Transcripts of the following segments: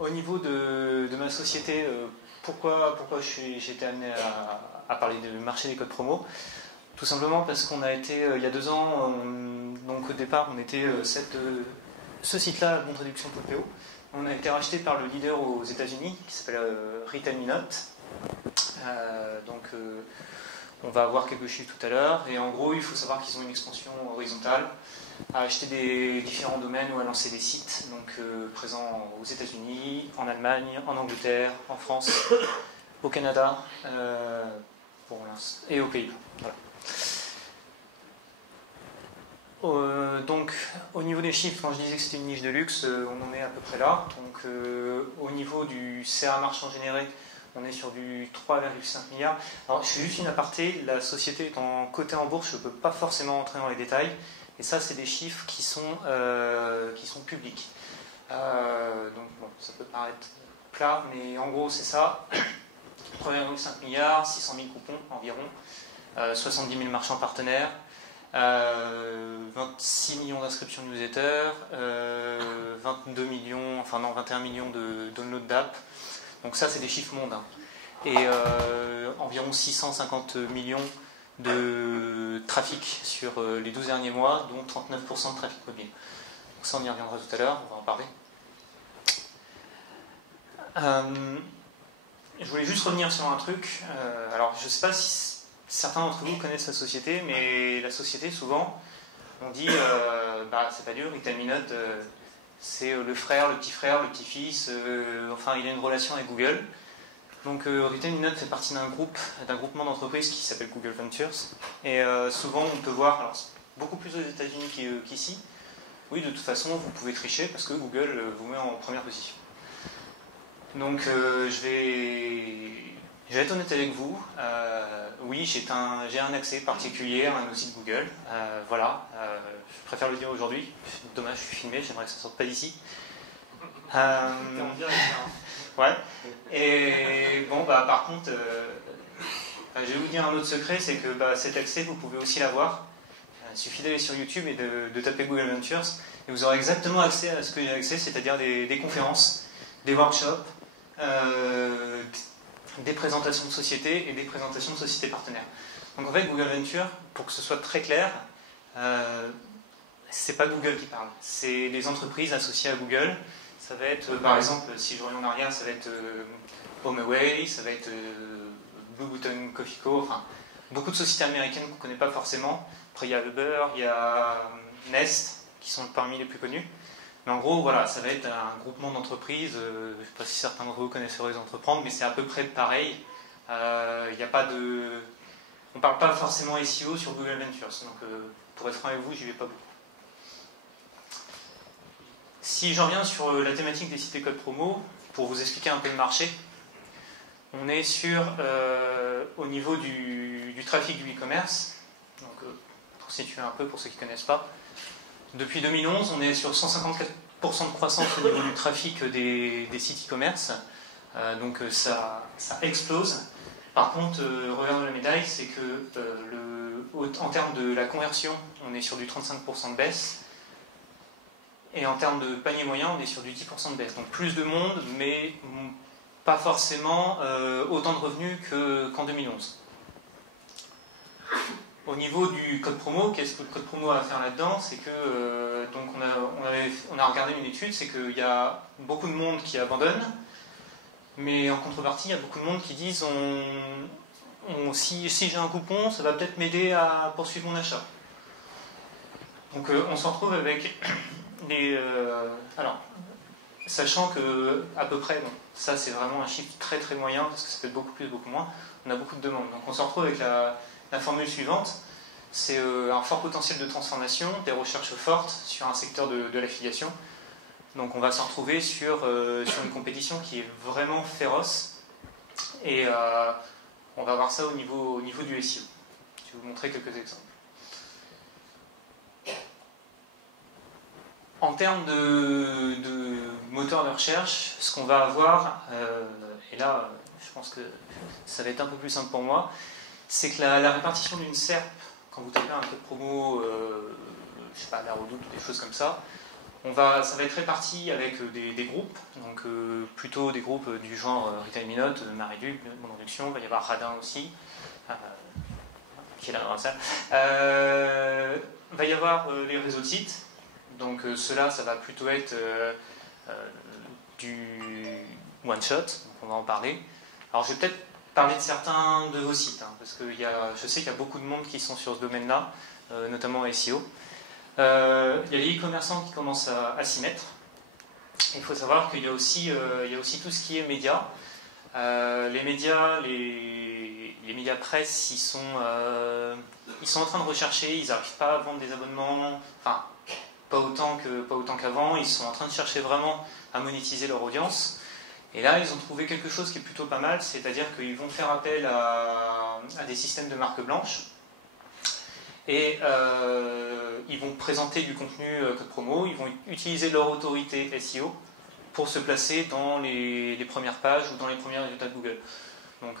Au niveau de ma société, pourquoi j'ai été amené à parler du marché des codes promo? Tout simplement parce qu'on a été, il y a 2 ans, donc au départ, on était ce site-là, bontraduction.po. On a été racheté par le leader aux États-Unis qui s'appelle Retail Minute. On va avoir quelques chiffres tout à l'heure. Et en gros, il faut savoir qu'ils ont une expansion horizontale, à acheter des différents domaines ou à lancer des sites, donc présents aux États-Unis, en Allemagne, en Angleterre, en France, au Canada et aux Pays-Bas. Voilà. Donc, au niveau des chiffres, quand je disais que c'était une niche de luxe, on en est à peu près là. Donc, au niveau du CA marchand généré, on est sur du 3,5 milliards. Alors, je fais juste une aparté, la société étant cotée en bourse, je ne peux pas forcément entrer dans les détails. Et ça, c'est des chiffres qui sont publics. Donc, bon, ça peut paraître plat, mais en gros, c'est ça. 3,5 milliards, 600 000 coupons environ, 70 000 marchands partenaires, 26 millions d'inscriptions newsletter, 21 millions de downloads d'app. Donc ça, c'est des chiffres mondains. Et environ 650 millions de trafic sur les 12 derniers mois, dont 39% de trafic mobile. Donc ça, on y reviendra tout à l'heure, on va en parler. Je voulais juste revenir sur un truc. Alors, je ne sais pas si certains d'entre vous connaissent la société, mais la société, souvent, on dit c'est pas dur, Retail Minute, c'est le frère, le petit-fils, enfin, il a une relation avec Google. Donc, Retail Minute fait partie d'un groupement d'entreprises qui s'appelle Google Ventures. Et souvent, on peut voir, alors, beaucoup plus aux États-Unis qu'ici, oui, de toute façon, vous pouvez tricher parce que Google vous met en première position. Donc, je vais être honnête avec vous. Oui, j'ai un accès particulier à un outil de Google. Voilà, je préfère le dire aujourd'hui. Dommage, je suis filmé, j'aimerais que ça ne sorte pas d'ici. Ouais. Et bon, par contre, je vais vous dire un autre secret, c'est que cet accès, vous pouvez aussi l'avoir. Il suffit d'aller sur YouTube et de taper Google Ventures, et vous aurez exactement accès à ce que j'ai accès, c'est-à-dire des conférences, des workshops, des présentations de sociétés et des présentations de sociétés partenaires. Donc en fait, Google Ventures, pour que ce soit très clair, c'est pas Google qui parle, c'est les entreprises associées à Google. Ça va être, par exemple, si je reviens en arrière, ça va être HomeAway, ça va être Blue Button Coffee Co. Enfin, beaucoup de sociétés américaines qu'on ne connaît pas forcément. Après, il y a Uber, il y a Nest, qui sont parmi les plus connus. Mais en gros, voilà, ça va être un groupement d'entreprises. Je ne sais pas si certains d'entre vous connaissent les entreprendre, mais c'est à peu près pareil. Il n'y a pas de... On ne parle pas forcément SEO sur Google Ventures. Donc, pour être franc avec vous, j'y vais pas beaucoup. Si je reviens sur la thématique des sites et codes promo, pour vous expliquer un peu le marché, on est sur, au niveau du trafic du e-commerce, donc pour situer un peu pour ceux qui ne connaissent pas, depuis 2011, on est sur 154% de croissance au niveau du trafic des sites e-commerce, donc ça explose. Par contre, revers de la médaille, c'est que en termes de la conversion, on est sur du 35% de baisse. Et en termes de panier moyen, on est sur du 10% de baisse. Donc plus de monde, mais pas forcément autant de revenus qu'en 2011. Au niveau du code promo, qu'est-ce que le code promo a à faire là-dedans? C'est que, donc on a regardé une étude, c'est qu'il y a beaucoup de monde qui abandonne, mais en contrepartie, il y a beaucoup de monde qui disent si j'ai un coupon, ça va peut-être m'aider à poursuivre mon achat. Donc on se retrouve avec... alors, sachant que à peu près, bon, ça c'est vraiment un chiffre très très moyen parce que ça peut être beaucoup plus, beaucoup moins, on a beaucoup de demandes. Donc on se retrouve avec la formule suivante, c'est un fort potentiel de transformation, des recherches fortes sur un secteur de l'affiliation. Donc on va se retrouver sur une compétition qui est vraiment féroce et on va voir ça au niveau du SEO. Je vais vous montrer quelques exemples. En termes de moteur de recherche, ce qu'on va avoir, et là je pense que ça va être un peu plus simple pour moi, c'est que la répartition d'une SERP, quand vous tapez un code promo, je sais pas, la Redoute ou des choses comme ça, Ça va être réparti avec des groupes, donc plutôt des groupes du genre Retail Minute, Mariluc, Mon Induction, il va y avoir Radin aussi, qui est là dans la salle. Il va y avoir les réseaux de sites, donc cela, ça va plutôt être du one-shot, donc on va en parler. Alors je vais peut-être parler de certains de vos sites, hein, parce que je sais qu'il y a beaucoup de monde qui sont sur ce domaine-là, notamment SEO. Il y a les e-commerçants qui commencent à s'y mettre. Il faut savoir qu'il y a aussi tout ce qui est médias. Les médias presse, ils sont en train de rechercher, ils n'arrivent pas à vendre des abonnements, enfin, pas autant qu'avant, ils sont en train de chercher vraiment à monétiser leur audience. Et là, ils ont trouvé quelque chose qui est plutôt pas mal, c'est-à-dire qu'ils vont faire appel à des systèmes de marque blanche. Et ils vont présenter du contenu code promo, ils vont utiliser leur autorité SEO pour se placer dans les premières pages ou dans les premiers résultats de Google. Donc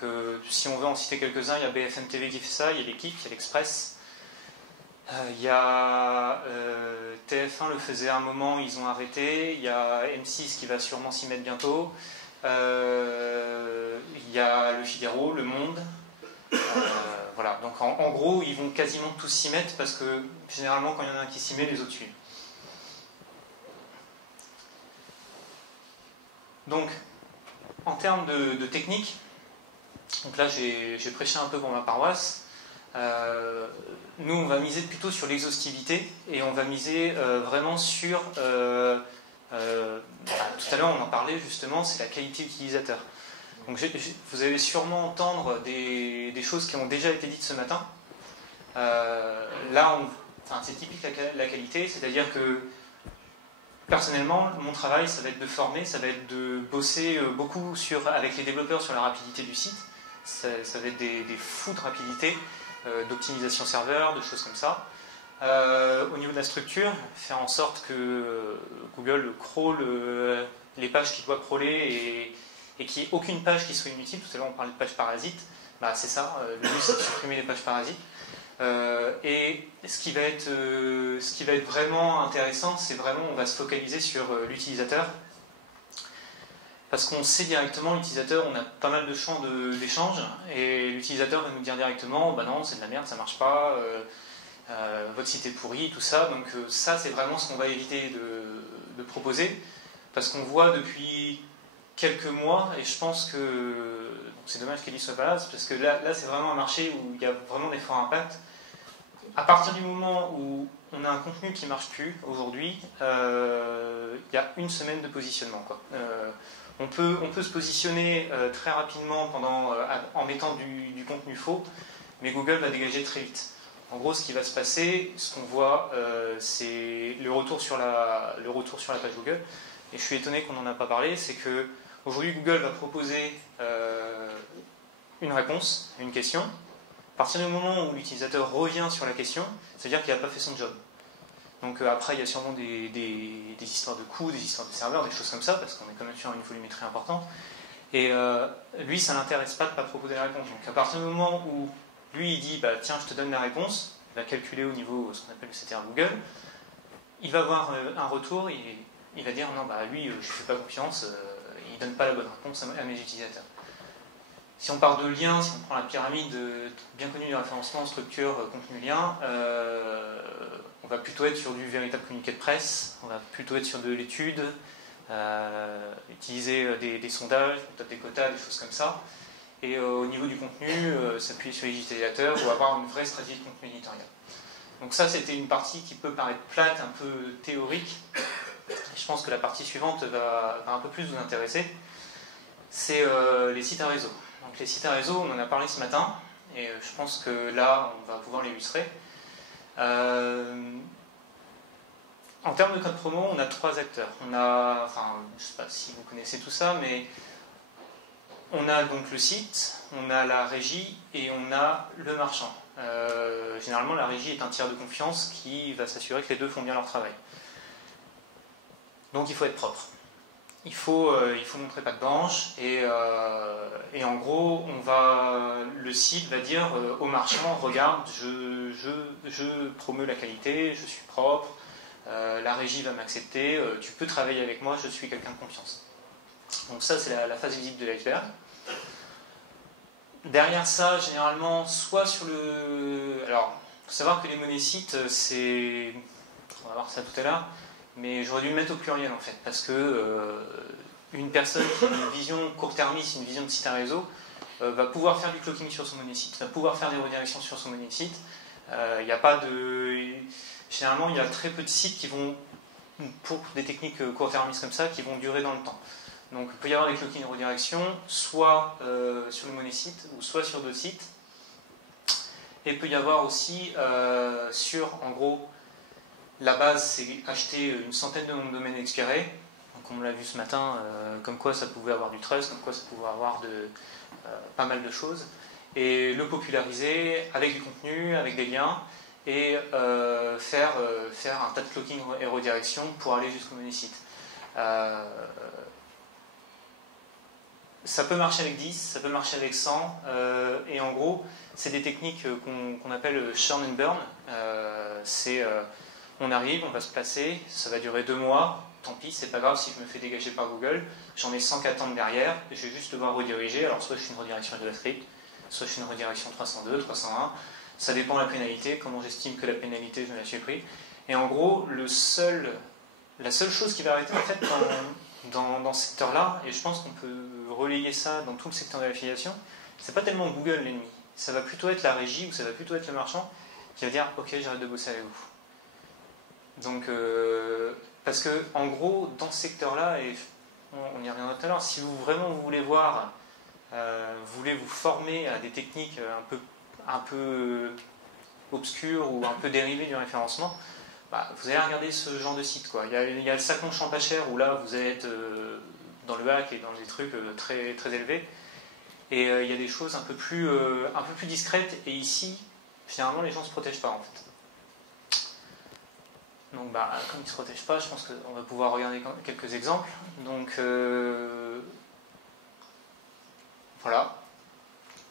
si on veut en citer quelques-uns, il y a BFM TV qui fait ça, il y a l'équipe, il y a l'Express. Il y a TF1 le faisait à un moment, ils ont arrêté. Il y a M6 qui va sûrement s'y mettre bientôt. Il y a Le Figaro, Le Monde. Voilà, donc en gros, ils vont quasiment tous s'y mettre parce que généralement, quand il y en a un qui s'y met, les autres suivent. Donc, en termes de technique, donc là j'ai prêché un peu pour ma paroisse. Nous, on va miser plutôt sur l'exhaustivité et on va miser vraiment sur. Tout à l'heure, on en parlait justement, c'est la qualité utilisateur. Donc vous allez sûrement entendre des choses qui ont déjà été dites ce matin. Là, c'est typique la qualité, c'est-à-dire que personnellement, mon travail, ça va être de former, ça va être de bosser beaucoup avec les développeurs sur la rapidité du site. Ça va être des fous de rapidité, d'optimisation serveur, de choses comme ça. Au niveau de la structure, faire en sorte que Google crawl les pages qu'il doit crawler et qu'il n'y ait aucune page qui soit inutile. Tout à l'heure on parlait de pages parasites, bah, c'est ça, le but c'est de supprimer les pages parasites. Et ce qui va être vraiment intéressant, c'est vraiment on va se focaliser sur l'utilisateur. Parce qu'on sait directement, l'utilisateur, on a pas mal de champs d'échange, et l'utilisateur va nous dire directement, bah non, c'est de la merde, ça marche pas, votre site est pourri, tout ça. Donc ça, c'est vraiment ce qu'on va éviter de proposer, parce qu'on voit depuis quelques mois, et je pense que c'est dommage qu'Elie soit pas là, parce que là c'est vraiment un marché où il y a vraiment des forts impacts. À partir du moment où on a un contenu qui ne marche plus aujourd'hui, il y a une semaine de positionnement, quoi. On peut se positionner très rapidement en mettant du contenu faux, mais Google va dégager très vite. En gros, ce qui va se passer, ce qu'on voit, c'est le retour sur la page Google. Et je suis étonné qu'on n'en a pas parlé, c'est que aujourd'hui Google va proposer une réponse à une question. À partir du moment où l'utilisateur revient sur la question, c'est-à-dire qu'il n'a pas fait son job. Donc après, il y a sûrement des histoires de coûts, des histoires de serveurs, des choses comme ça, parce qu'on est quand même sur une volumétrie importante. Et lui, ça ne l'intéresse pas de ne pas proposer la réponse. Donc à partir du moment où lui, il dit, bah, tiens, je te donne la réponse, il va calculer au niveau, ce qu'on appelle le CTR Google, il va avoir un retour, il va dire, non, bah lui, je ne fais pas confiance, il ne donne pas la bonne réponse à mes utilisateurs. Si on part de liens, si on prend la pyramide bien connue du référencement, structure, contenu, lien, on va plutôt être sur du véritable communiqué de presse, on va plutôt être sur de l'étude, utiliser des sondages, peut-être des quotas, des choses comme ça. Et au niveau du contenu, s'appuyer sur les utilisateurs ou avoir une vraie stratégie de contenu éditorial. Donc ça, c'était une partie qui peut paraître plate, un peu théorique. Je pense que la partie suivante va un peu plus vous intéresser. C'est les sites à réseau. Donc les sites à réseau, on en a parlé ce matin, et je pense que là, on va pouvoir l'illustrer. En termes de code promo, on a trois acteurs. Je ne sais pas si vous connaissez tout ça, mais on a donc le site, on a la régie et on a le marchand. Généralement, la régie est un tiers de confiance qui va s'assurer que les deux font bien leur travail. Donc il faut être propre. Il faut montrer pas de blanche et en gros, le site va dire au marchand, regarde, je promeus la qualité, je suis propre, la régie va m'accepter, tu peux travailler avec moi, je suis quelqu'un de confiance. Donc ça, c'est la face visible de l'iceberg. Derrière ça, généralement, soit sur le... Alors, il faut savoir que les monésites, c'est... On va voir ça tout à l'heure, mais j'aurais dû le mettre au pluriel, en fait, parce que une personne qui a une vision court-termiste, une vision de site à réseau, va pouvoir faire du clocking sur son monosite, va pouvoir faire des redirections sur son monosite. Il n'y a pas de... Généralement, il y a très peu de sites qui vont, pour des techniques court-termistes comme ça, qui vont durer dans le temps. Donc il peut y avoir des clocking et redirections, soit sur le monosite, ou soit sur d'autres sites. Et il peut y avoir aussi sur, en gros, la base, c'est acheter une centaine de noms de domaines expirés. Donc on l'a vu ce matin, comme quoi ça pouvait avoir du trust, comme quoi ça pouvait avoir pas mal de choses. Et le populariser avec du contenu, avec des liens, et faire un tas de clocking et redirection pour aller jusqu'au monosite. Ça peut marcher avec 10, ça peut marcher avec 100, et en gros, c'est des techniques qu'on appelle churn and burn. On arrive, on va se placer, ça va durer 2 mois, tant pis, c'est pas grave si je me fais dégager par Google, j'en ai 100 qui attendent derrière, je vais juste devoir rediriger, alors soit je fais une redirection JavaScript, soit je fais une redirection 302, 301, ça dépend de la pénalité, comment j'estime que la pénalité je me la suis pris. Et en gros, la seule chose qui va arrêter en fait dans ce secteur-là, et je pense qu'on peut relayer ça dans tout le secteur de l'affiliation, c'est pas tellement Google l'ennemi, ça va plutôt être la régie ou ça va plutôt être le marchand qui va dire ok, j'arrête de bosser avec vous. Donc, parce que en gros, dans ce secteur-là, et on y reviendra tout à l'heure, si vous voulez voir, vous voulez vous former à des techniques un peu obscures ou un peu dérivées du référencement, vous allez regarder ce genre de site, quoi. Il y a le Sacon Champ pas cher où là vous allez être dans le hack et dans des trucs très, très élevés. Et il y a des choses un peu plus discrètes. Et ici, finalement, les gens ne se protègent pas en fait. Donc, comme ils ne se protègent pas, je pense qu'on va pouvoir regarder quelques exemples. Donc, voilà,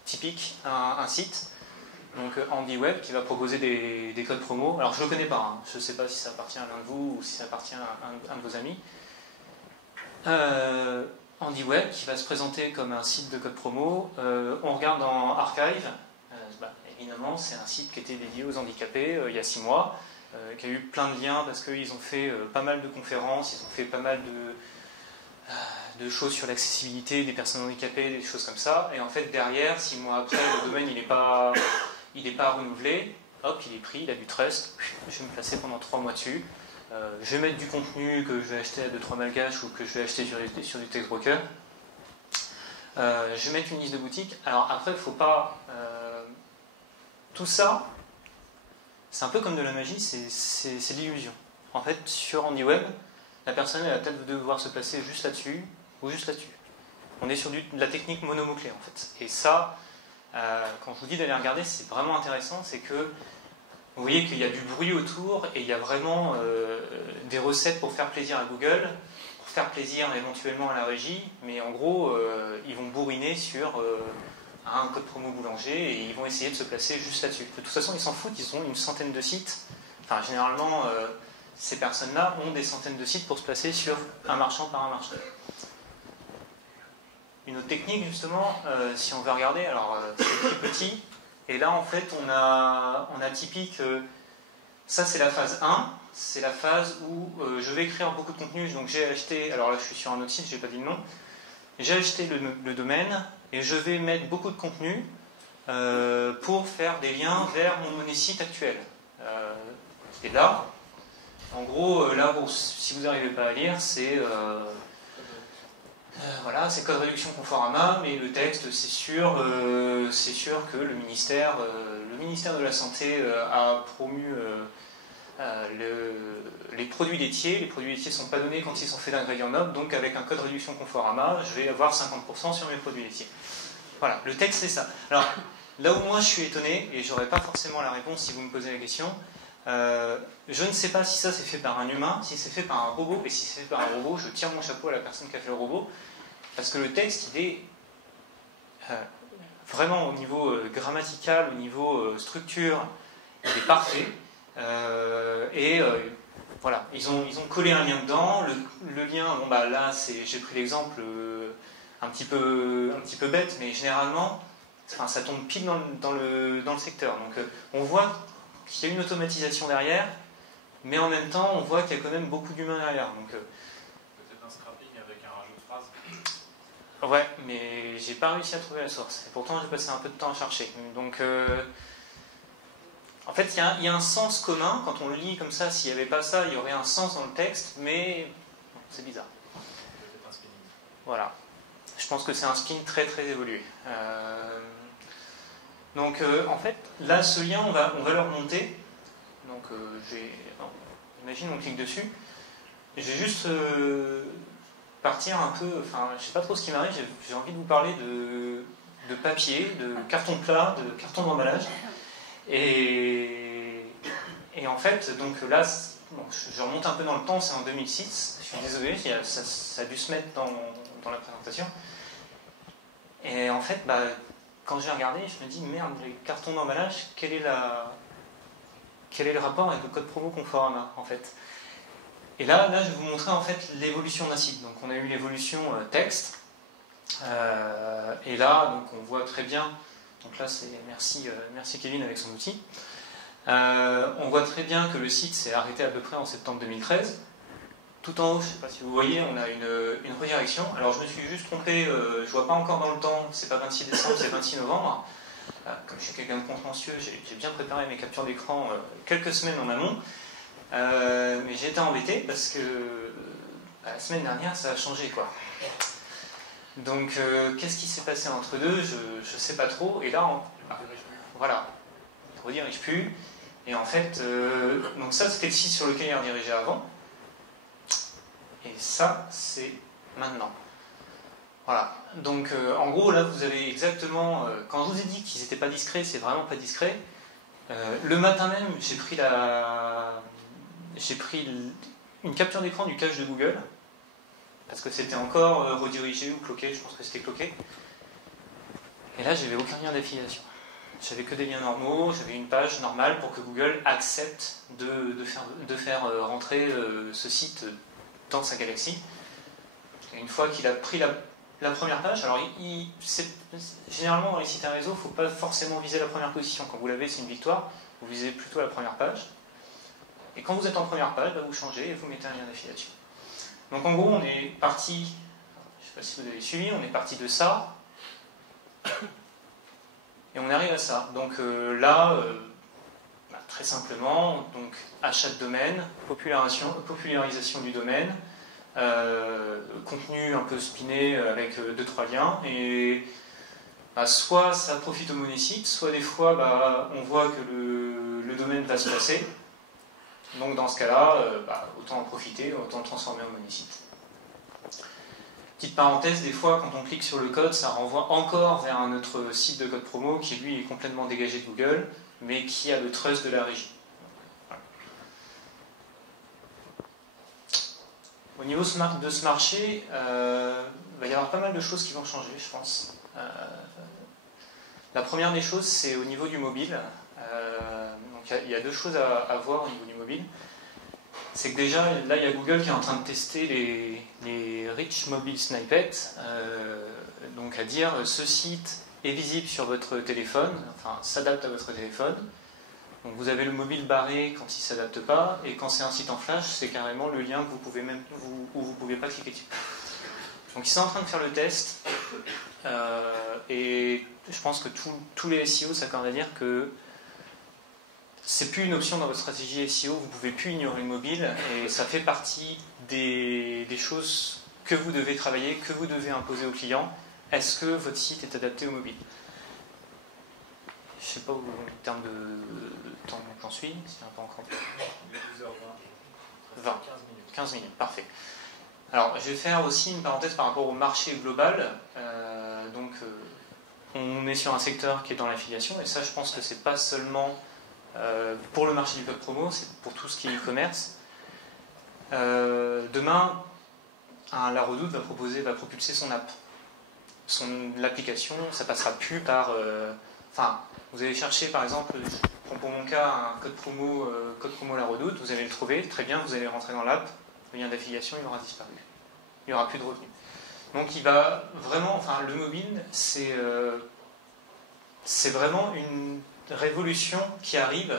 typique, un site. Donc AndyWeb qui va proposer des codes promo. Alors je ne le connais pas, je ne sais pas si ça appartient à l'un de vous ou si ça appartient à un de vos amis. AndyWeb qui va se présenter comme un site de code promo. On regarde dans Archive. Évidemment, c'est un site qui était dédié aux handicapés il y a 6 mois, qui a eu plein de liens parce qu'ils ont fait pas mal de conférences, ils ont fait pas mal de choses sur l'accessibilité des personnes handicapées, des choses comme ça. Et en fait, derrière, 6 mois après, le domaine il n'est pas renouvelé, hop, il est pris, il a du trust, je vais me placer pendant 3 mois dessus, je vais mettre du contenu que je vais acheter à 2-3 malgaches ou que je vais acheter sur du text broker, je vais mettre une liste de boutiques. Alors après, il ne faut pas... tout ça, c'est un peu comme de la magie, c'est de l'illusion. En fait, sur AndyWeb, la personne elle va peut-être devoir se placer juste là-dessus ou juste là-dessus. On est sur de la technique monomot-clé en fait. Et ça... quand je vous dis d'aller regarder, c'est vraiment intéressant, c'est que vous voyez qu'il y a du bruit autour et il y a vraiment des recettes pour faire plaisir à Google, pour faire plaisir éventuellement à la régie, mais en gros, ils vont bourriner sur un code promo boulanger et ils vont essayer de se placer juste là-dessus. De toute façon, ils s'en foutent, ils ont une centaine de sites. Enfin, généralement, ces personnes-là ont des centaines de sites pour se placer sur un marchand par un marchand. Une autre technique, justement, si on veut regarder, alors c'est très petit, et là, en fait, on a typique, ça c'est la phase 1, c'est la phase où je vais écrire beaucoup de contenu, donc j'ai acheté, alors là je suis sur un autre site, je n'ai pas dit le nom, j'ai acheté le domaine, et je vais mettre beaucoup de contenu pour faire des liens vers mon monosite actuel. Et là, en gros, là, bon, si vous n'arrivez pas à lire, c'est... voilà, c'est code réduction Conforama, mais le texte, c'est sûr que le ministère de la Santé a promu les produits laitiers. Les produits laitiers ne sont pas donnés quand ils sont faits d'ingrédients nobles, donc avec un code réduction Conforama, je vais avoir 50% sur mes produits laitiers. Voilà, le texte c'est ça. Alors, là où moi je suis étonné, et j'aurais pas forcément la réponse si vous me posez la question, je ne sais pas si ça c'est fait par un humain, si c'est fait par un robot, et si c'est fait par un robot, je tire mon chapeau à la personne qui a fait le robot, parce que le texte, il est vraiment au niveau grammatical, au niveau structure, il est parfait. voilà, ils ont collé un lien dedans. Le lien, bon bah là, j'ai pris l'exemple un petit peu bête, mais généralement, enfin, ça tombe pile dans le secteur. Donc on voit qu'il y a une automatisation derrière, mais en même temps, on voit qu'il y a quand même beaucoup d'humains derrière. Donc, peut-être un scrapping avec un rajout de phrase. Ouais, mais j'ai pas réussi à trouver la source. Et pourtant, j'ai passé un peu de temps à chercher. Donc, en fait, il y a un sens commun. Quand on le lit comme ça, s'il n'y avait pas ça, il y aurait un sens dans le texte, mais c'est bizarre. Peut-être un spinning. Voilà. Je pense que c'est un spin très très évolué. Donc, en fait, là, ce lien, on va le remonter. Donc, imagine, on clique dessus. Je vais juste partir un peu. Enfin, je sais pas trop ce qui m'arrive. J'ai envie de vous parler de papier, de carton plat, de carton d'emballage. Et en fait, donc là, bon, je remonte un peu dans le temps, c'est en 2006. Je suis désolé, ça a dû se mettre dans la présentation. Et en fait, bah, quand j'ai regardé, je me dis, merde, les cartons d'emballage, quel est le rapport avec le code promo Conforama, en fait? Et là, je vais vous montrer en fait l'évolution d'un site. Donc on a eu l'évolution texte. Et là, donc on voit très bien. Donc là, c'est merci Kevin avec son outil. On voit très bien que le site s'est arrêté à peu près en septembre 2013. Tout en haut, je ne sais pas si vous voyez, on a une redirection. Alors je me suis juste trompé, je ne vois pas encore dans le temps, c'est pas 26 décembre, c'est 26 novembre. Comme je suis quelqu'un de consciencieux, j'ai bien préparé mes captures d'écran quelques semaines en amont. Mais j'ai été embêté parce que la semaine dernière, ça a changé, quoi. Donc, qu'est-ce qui s'est passé entre deux? Je ne sais pas trop. Et là, voilà, il ne redirige plus. Et en fait, donc ça, c'était le site sur lequel il redirigeait avant. Et ça, c'est maintenant. Voilà. Donc, en gros, là, vous avez exactement... quand je vous ai dit qu'ils n'étaient pas discrets, c'est vraiment pas discret. Le matin même, j'ai pris une capture d'écran du cache de Google, parce que c'était encore redirigé ou cloqué, je pense que c'était cloqué. Et là, j'avais aucun lien d'affiliation. J'avais que des liens normaux, j'avais une page normale pour que Google accepte de faire rentrer ce site dans sa galaxie. Et une fois qu'il a pris la première page, alors généralement dans les sites à réseau, il ne faut pas forcément viser la première position. Quand vous l'avez, c'est une victoire, vous visez plutôt la première page. Et quand vous êtes en première page, vous changez et vous mettez un lien d'affiliation. Donc en gros, on est parti, je ne sais pas si vous avez suivi, on est parti de ça, et on arrive à ça. Donc là, très simplement, donc, achat de domaine, popularisation du domaine, contenu un peu spiné avec 2-3 liens, et soit ça profite au monosite, soit des fois on voit que le domaine va se passer. Donc dans ce cas-là, autant en profiter, autant le transformer en monosite. Petite parenthèse, des fois quand on clique sur le code, ça renvoie encore vers un autre site de code promo qui lui est complètement dégagé de Google, mais qui a le trust de la régie. Voilà. Au niveau de ce marché, il va y avoir pas mal de choses qui vont changer, je pense. La première des choses, c'est au niveau du mobile. Donc il y a deux choses à voir au niveau du mobile. C'est que déjà, là, il y a Google qui est en train de tester les Rich Mobile Snippets, donc à dire ce site est visible sur votre téléphone, enfin s'adapte à votre téléphone. Donc vous avez le mobile barré quand il ne s'adapte pas, et quand c'est un site en flash, c'est carrément le lien que vous pouvez même où vous ne pouvez pas cliquer dessus. Donc ils sont en train de faire le test, et je pense que tous les SEO s'accordent à dire que c'est plus une option dans votre stratégie SEO, vous ne pouvez plus ignorer le mobile, et ça fait partie des choses que vous devez travailler, que vous devez imposer aux clients. Est-ce que votre site est adapté au mobile? Je ne sais pas où, en termes de temps j'en suis, c'est un peu encore. 20. 15 minutes, parfait. Alors, je vais faire aussi une parenthèse par rapport au marché global. On est sur un secteur qui est dans l'affiliation, et ça, je pense que c'est pas seulement pour le marché du code promo, c'est pour tout ce qui est e-commerce. Demain, la Redoute va propulser son app. L'application, ça passera plus par... vous allez chercher, par exemple, prends pour mon cas un code promo La Redoute, vous allez le trouver, très bien, vous allez rentrer dans l'app, le lien d'affiliation, il aura disparu. Il n'y aura plus de revenus. Donc il va vraiment, enfin le mobile, c'est vraiment une révolution qui arrive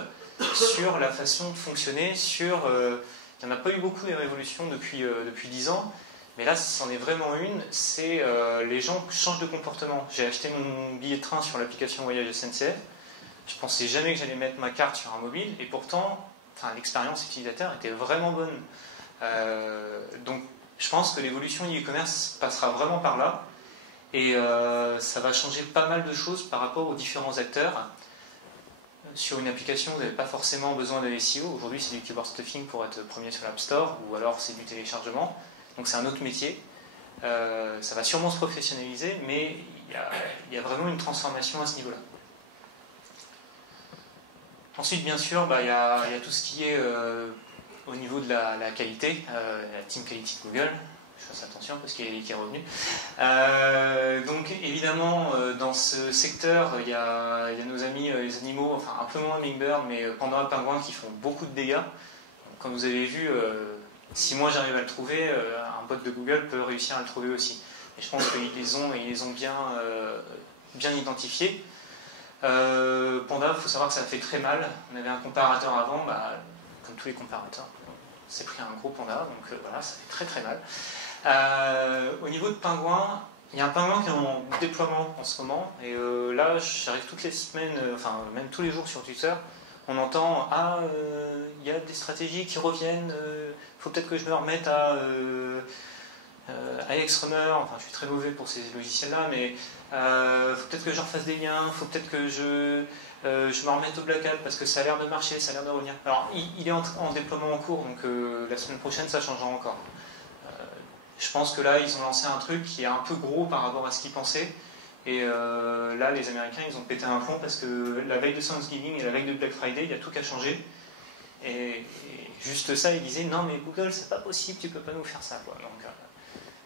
sur la façon de fonctionner, il n'y en a pas eu beaucoup des révolutions depuis 10 ans, mais là c'en est vraiment une, c'est les gens changent de comportement. J'ai acheté mon billet de train sur l'application Voyage SNCF, je pensais jamais que j'allais mettre ma carte sur un mobile, et pourtant, l'expérience utilisateur était vraiment bonne. Donc je pense que l'évolution du e-commerce passera vraiment par là, et ça va changer pas mal de choses par rapport aux différents acteurs. Sur une application, vous n'avez pas forcément besoin de SEO. Aujourd'hui, c'est du keyword stuffing pour être premier sur l'App Store, ou alors c'est du téléchargement. Donc c'est un autre métier. Ça va sûrement se professionnaliser, mais il y a vraiment une transformation à ce niveau-là. Ensuite, bien sûr, il y a tout ce qui est au niveau de la qualité, la Team Quality de Google. Je fasse attention parce qu'il est revenu. Donc évidemment, dans ce secteur, il y a nos amis les animaux, enfin un peu moins Hummingbird, mais Panda, Pingouin qui font beaucoup de dégâts. Comme vous avez vu, si moi j'arrive à le trouver, un bot de Google peut réussir à le trouver aussi. Et je pense qu'ils les ont bien identifiés. Panda, il faut savoir que ça fait très mal. On avait un comparateur avant, comme tous les comparateurs, on s'est pris un gros Panda, donc voilà, ça fait très très mal. Au niveau de Pingouin, il y a un Pingouin qui est en déploiement en ce moment, et là j'arrive toutes les semaines, enfin même tous les jours sur Twitter, on entend il y a des stratégies qui reviennent, faut peut-être que je me remette à AXRunner, enfin je suis très mauvais pour ces logiciels-là, mais faut peut-être que je refasse des liens, faut peut-être que je me remette au Black Hat parce que ça a l'air de marcher, ça a l'air de revenir. Alors il est en déploiement en cours, donc la semaine prochaine ça changera encore. Je pense que là ils ont lancé un truc qui est un peu gros par rapport à ce qu'ils pensaient, et là les Américains ils ont pété un plomb parce que la veille de Thanksgiving et la veille de Black Friday il y a tout qu'à changer, et juste ça ils disaient non mais Google c'est pas possible, tu peux pas nous faire ça quoi.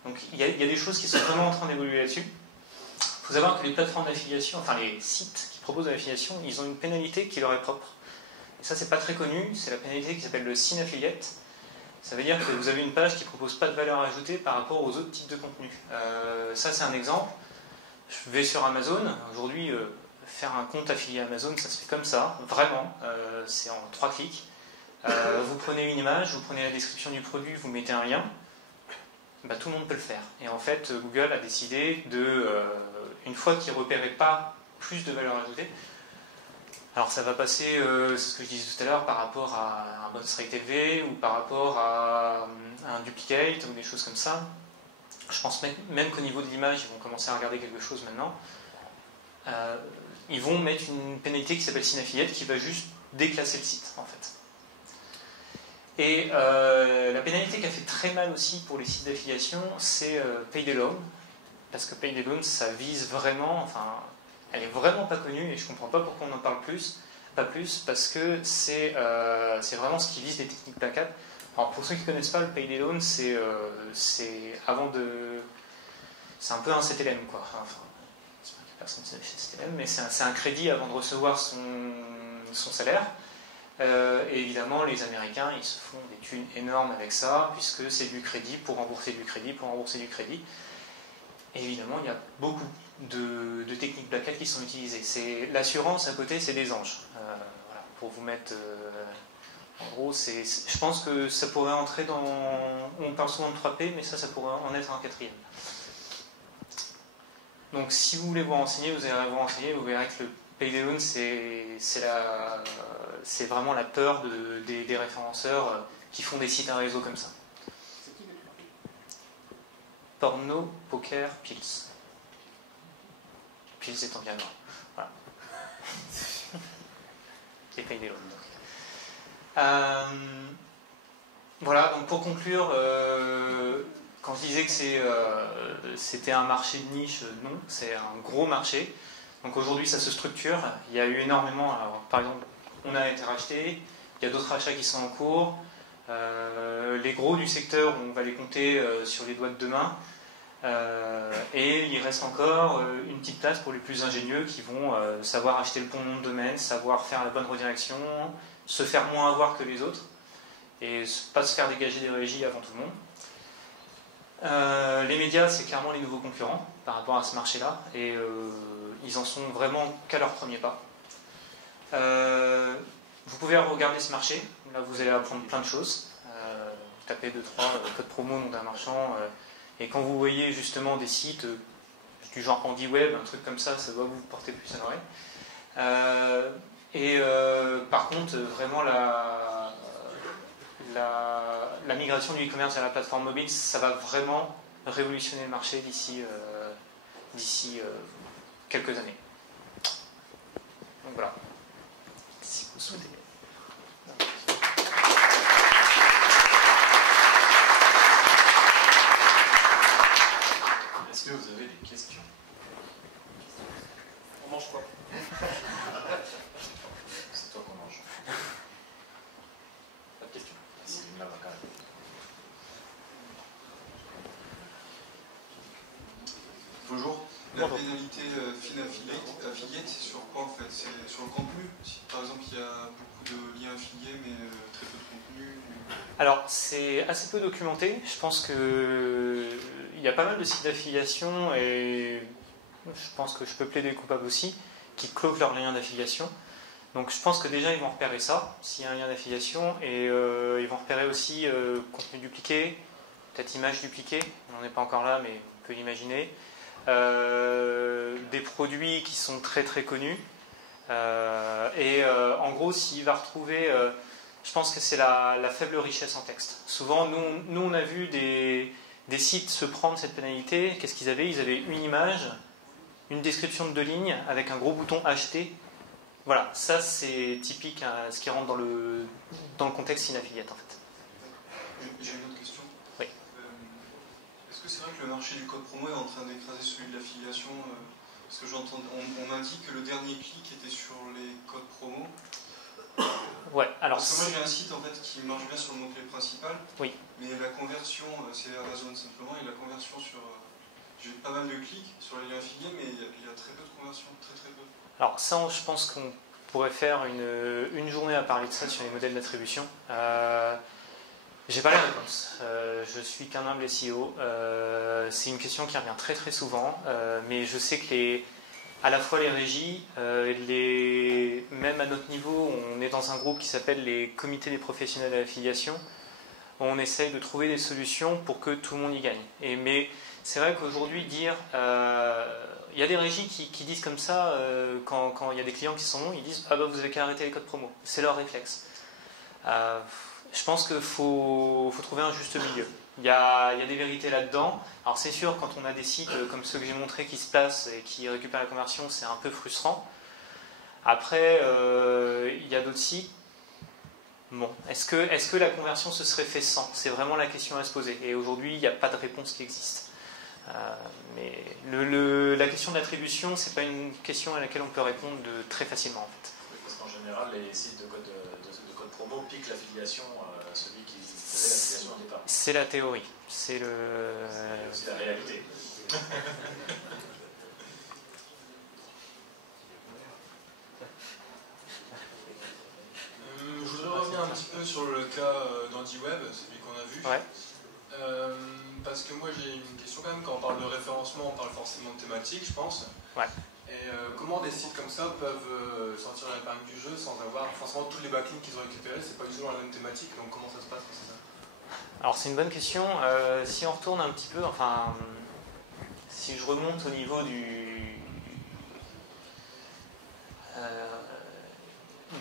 Donc il y a des choses qui sont vraiment en train d'évoluer là-dessus. Il faut savoir que les plateformes d'affiliation, enfin les sites qui proposent de l'affiliation, ils ont une pénalité qui leur est propre. Et ça c'est pas très connu, c'est la pénalité qui s'appelle le Sin Affiliate. Ça veut dire que vous avez une page qui ne propose pas de valeur ajoutée par rapport aux autres types de contenus. Ça c'est un exemple. Je vais sur Amazon, aujourd'hui faire un compte affilié Amazon ça se fait comme ça, vraiment, c'est en 3 clics. Vous prenez une image, vous prenez la description du produit, vous mettez un lien. Tout le monde peut le faire. Et en fait, Google a décidé une fois qu'il ne repérait pas plus de valeur ajoutée, alors ça va passer, c'est ce que je disais tout à l'heure, par rapport à un bounce rate élevé, ou par rapport à un duplicate, ou des choses comme ça. Je pense même qu'au niveau de l'image, ils vont commencer à regarder quelque chose maintenant. Ils vont mettre une pénalité qui s'appelle Sin Affiliate, qui va juste déclasser le site, en fait. Et la pénalité qui a fait très mal aussi pour les sites d'affiliation, c'est Payday Loan, parce que Payday Loan, ça vise vraiment, enfin, elle est vraiment pas connue, et je comprends pas pourquoi on en parle pas plus, parce que c'est vraiment ce qui vise les techniques Black Hat. Alors pour ceux qui ne connaissent pas, le Payday Loan, c'est un peu un CTLM, quoi. Enfin, j'espère que personne ne sait CTLM, mais c'est un crédit avant de recevoir son salaire. Et évidemment, les Américains, ils se font des thunes énormes avec ça, puisque c'est du crédit pour rembourser du crédit, pour rembourser du crédit. Et évidemment, il y a beaucoup de techniques Black Hat qui sont utilisées. L'assurance, à côté, c'est des anges. Voilà, pour vous mettre... en gros, je pense que ça pourrait entrer dans... On parle souvent de 3P, mais ça pourrait en être un 4e. Donc, si vous voulez vous renseigner, vous allez vous renseigner, vous verrez que le Payday Loan, c'est vraiment la peur des référenceurs qui font des sites à réseau comme ça. C'est qui les 3P? Porno, poker, pills. Pills étant bien grand. Voilà. Et Payday Loan. Voilà, donc pour conclure, quand je disais que c'était un marché de niche, non, c'est un gros marché. Donc aujourd'hui, ça se structure. Il y a eu énormément. Alors, par exemple, on a été racheté. Il y a d'autres achats qui sont en cours. Les gros du secteur, on va les compter sur les doigts de deux mains. Et il reste encore une petite place pour les plus ingénieux qui vont savoir acheter le bon nom de domaine, savoir faire la bonne redirection, se faire moins avoir que les autres et pas se faire dégager des régies avant tout le monde. Les médias, c'est clairement les nouveaux concurrents par rapport à ce marché-là et ils en sont vraiment qu'à leur premier pas. Vous pouvez regarder ce marché, là vous allez apprendre plein de choses. Tapez 2-3 code promo, nom d'un marchand, et quand vous voyez justement des sites du genre HandiWeb, un truc comme ça, ça doit vous porter plus à l'oreille. Par contre, vraiment la migration du e-commerce vers la plateforme mobile, ça va vraiment révolutionner le marché d'ici quelques années. Donc voilà. Si vous souhaitez. Est-ce que vous avez des questions? On mange quoi? C'est toi qu'on mange. Pas de questions? Si, là, quand même. Bonjour. La pénalité affiliate, c'est sur quoi en fait? C'est sur le contenu? Si par exemple il y a beaucoup de liens affiliés mais très peu de contenu? Alors c'est assez peu documenté. Je pense qu'il y a pas mal de sites d'affiliation et je pense que je peux plaider coupable aussi qui cloquent leurs liens d'affiliation. Donc je pense que déjà ils vont repérer ça s'il y a un lien d'affiliation et ils vont repérer aussi contenu dupliqué, peut-être image dupliquée. On n'en est pas encore là mais on peut l'imaginer. Des produits qui sont très très connus en gros s'il va retrouver je pense que c'est la faible richesse en texte. Souvent nous on a vu des sites se prendre cette pénalité. Qu'est-ce qu'ils avaient? Ils avaient une image, une description de 2 lignes avec un gros bouton acheter. Voilà, ça c'est typique à ce qui rentre dans le contexte inaffiliate en fait. J'ai une autre question. Oui. Est-ce que c'est vrai que le marché du code promo est en train d'écraser celui de l'affiliation? Parce que on m'a dit que le dernier clic était sur les codes promo. Ouais, alors parce que moi j'ai un site en fait qui marche bien sur le mot-clé principal. Oui. Mais la conversion, c'est Amazon simplement, et la conversion sur. J'ai pas mal de clics sur les liens affiliés, mais il y a très peu de conversion, très très peu. Alors ça, je pense qu'on pourrait faire une journée à parler de ça sur les modèles d'attribution. J'ai pas la réponse. Je suis qu'un humble SEO. C'est une question qui revient très très souvent, mais je sais que à la fois les régies, même à notre niveau, on est dans un groupe qui s'appelle les comités des professionnels de l'affiliation. On essaye de trouver des solutions pour que tout le monde y gagne. Mais c'est vrai qu'aujourd'hui, dire... il y a des régies qui disent comme ça, quand il y a des clients qui sont bons, ils disent « Ah bah vous avez qu'à arrêter les codes promo ». C'est leur réflexe. Je pense qu'il faut trouver un juste milieu. Il y a des vérités là-dedans. Alors c'est sûr, quand on a des sites comme ceux que j'ai montrés qui se placent et qui récupèrent la conversion, c'est un peu frustrant. Après, il y a d'autres sites. Bon, est-ce que la conversion se serait fait sans? C'est vraiment la question à se poser. Et aujourd'hui, il n'y a pas de réponse qui existe. Mais la question de l'attribution, c'est pas une question à laquelle on peut répondre très facilement en fait. Parce qu'en général, les sites de code promo piquent l'affiliation à celui qui faisait l'affiliation au départ. C'est la théorie. C'est aussi la réalité. Je voudrais revenir un petit peu sur le cas d'HandiWeb, celui qu'on a vu. Ouais. Parce que moi j'ai une question quand même, quand on parle de référencement, on parle forcément de thématique, je pense. Ouais. Et comment des sites comme ça peuvent sortir l'épingle du jeu sans avoir forcément tous les backlinks qu'ils ont récupérés? C'est pas du tout la même thématique, donc comment ça se passe pour ça? Alors c'est une bonne question. Si on retourne un petit peu, enfin, si je remonte au niveau de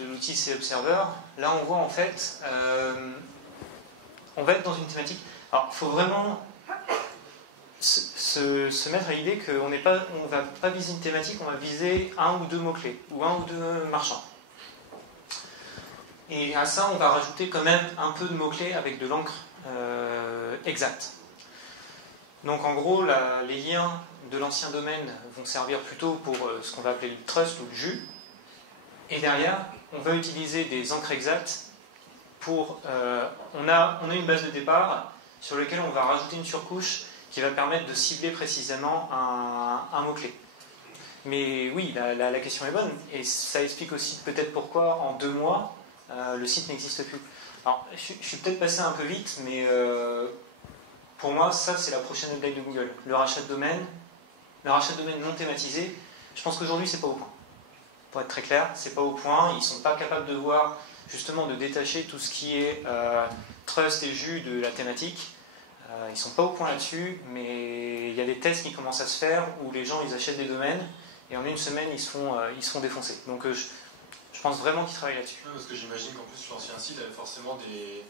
l'outil C-Observer, là on voit en fait, on va être dans une thématique. Alors il faut vraiment se mettre à l'idée qu'on ne va pas viser une thématique, on va viser un ou deux mots-clés, ou un ou deux marchands. Et à ça, on va rajouter quand même un peu de mots-clés avec de l'encre exacte. Donc en gros, les liens de l'ancien domaine vont servir plutôt pour ce qu'on va appeler le trust ou le jus. Et derrière, on va utiliser des encres exactes pour... on a une base de départ sur laquelle on va rajouter une surcouche qui va permettre de cibler précisément un mot-clé. Mais oui, la question est bonne, et ça explique aussi peut-être pourquoi en 2 mois, le site n'existe plus. Alors, je suis peut-être passé un peu vite, mais pour moi, ça c'est la prochaine update de Google. Le rachat de domaine non thématisé, je pense qu'aujourd'hui c'est pas au point. Pour être très clair, c'est pas au point, ils sont pas capables de voir, justement, de détacher tout ce qui est trust et jus de la thématique. Ils sont pas au point là-dessus, mais il y a des tests qui commencent à se faire où les gens ils achètent des domaines et en une semaine ils se font défoncer. Donc je pense vraiment qu'ils travaillent là-dessus. Parce que j'imagine qu'en plus l'ancien site avait forcément des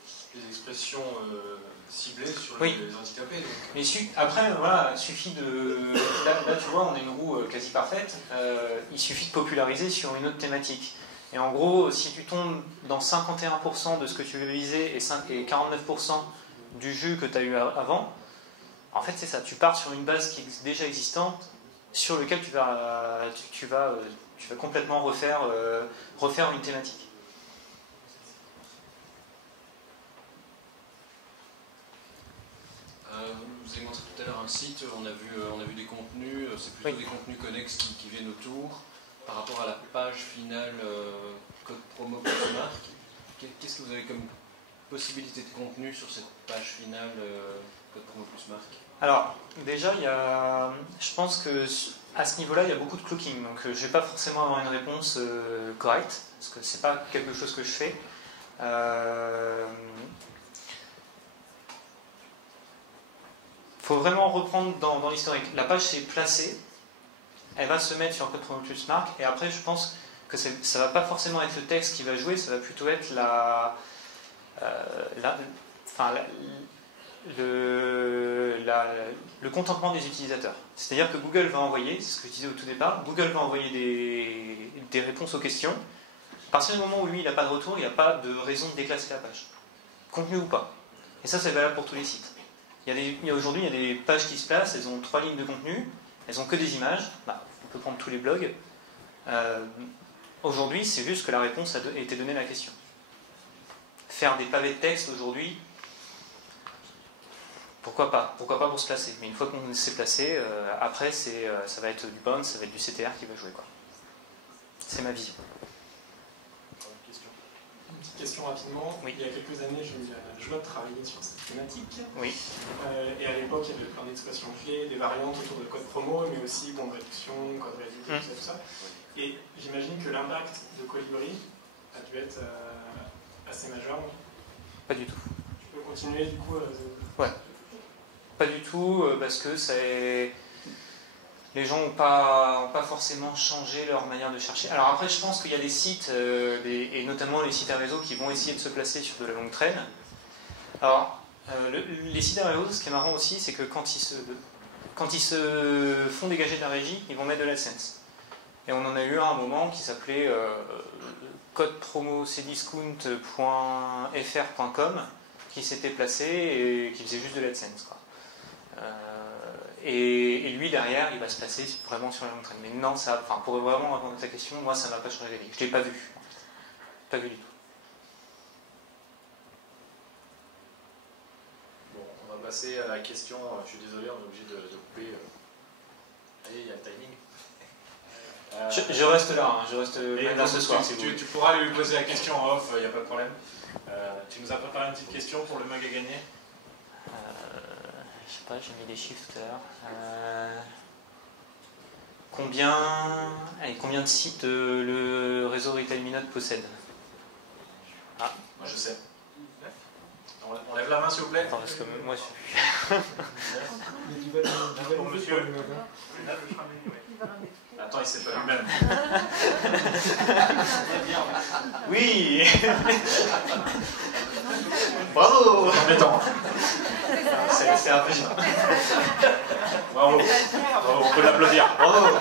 expressions ciblées sur oui. les handicapés. Donc... Mais après, voilà, il suffit de... Là, tu vois, on a une roue quasi parfaite. Il suffit de populariser sur une autre thématique. Et en gros, si tu tombes dans 51% de ce que tu veux viser et 49% du jus que tu as eu avant, en fait, c'est ça. Tu pars sur une base qui est déjà existante, sur lequel tu vas complètement refaire une thématique. Vous avez montré tout à l'heure un site, on a vu des contenus, c'est plutôt des contenus connexes qui viennent autour. Par rapport à la page finale code promo plus marque, qu'est-ce que vous avez comme possibilité de contenu sur cette page finale code promo plus marque? Alors, déjà, je pense que à ce niveau-là, il y a beaucoup de cloaking, donc je ne vais pas forcément avoir une réponse correcte, parce que ce n'est pas quelque chose que je fais. Faut vraiment reprendre dans l'historique. La page s'est placée, elle va se mettre sur code promo plus marque, et après, je pense que ça ne va pas forcément être le texte qui va jouer, ça va plutôt être le contentement des utilisateurs. C'est-à-dire que Google va envoyer, c'est ce que je disais au tout départ, Google va envoyer des réponses aux questions. À partir du moment où lui, il n'a pas de retour, il n'y a pas de raison de déclasser la page. Contenu ou pas. Et ça, c'est valable pour tous les sites. Aujourd'hui, il y a des pages qui se placent, elles ont 3 lignes de contenu, elles ont que des images. On peut prendre tous les blogs. Aujourd'hui, c'est juste que la réponse a été donnée à la question. Faire des pavés de texte aujourd'hui, pourquoi pas pour se placer. Mais une fois qu'on s'est placé, après ça va être du bounce, ça va être du CTR qui va jouer, quoi. C'est ma vision. Une petite question rapidement. Oui. Il y a quelques années, j'ai eu la joie de travailler sur cette thématique. Oui. Et à l'époque, il y avait plein d'expressions clés, des variantes autour de code promo, mais aussi bon, de réduction, code réduit, tout ça. Et j'imagine que l'impact de Colibri a dû être assez majeur. Pas du tout. Tu peux continuer du coup Ouais. Pas du tout, parce que les gens n'ont pas forcément changé leur manière de chercher. Alors après, je pense qu'il y a des sites, et notamment les sites à réseau, qui vont essayer de se placer sur de la longue traîne. Alors, les sites à réseau, ce qui est marrant aussi, c'est que quand ils se font dégager de la régie, ils vont mettre de l'AdSense. Et on en a eu un moment qui s'appelait code promo cdiscount.fr.com, qui s'était placé et qui faisait juste de l'AdSense, quoi. Et lui derrière il va se placer vraiment sur la longue traîne. Mais non, pour vraiment répondre à ta question, moi ça m'a pas changé la vie. Je l'ai pas vu. Pas vu du tout. Bon, on va passer à la question, je suis désolé, on est obligé de couper. Allez, il y a le timing. Je reste là, hein, je reste là ce soir. Tu pourras lui poser la question en off, il n'y a pas de problème. Tu nous as préparé une petite question pour le mug à gagner. Je sais pas, j'ai mis des chiffres tout à l'heure. Combien de sites le réseau Retail Minute possède? Moi je sais. On lève la main s'il vous plaît. Attends, parce que moi je suis... Pour monsieur. Attends, il sait pas lui-même. Oui. Bravo. Embêtant. C'est un peu chiant. Bravo. On peut l'applaudir. Bravo.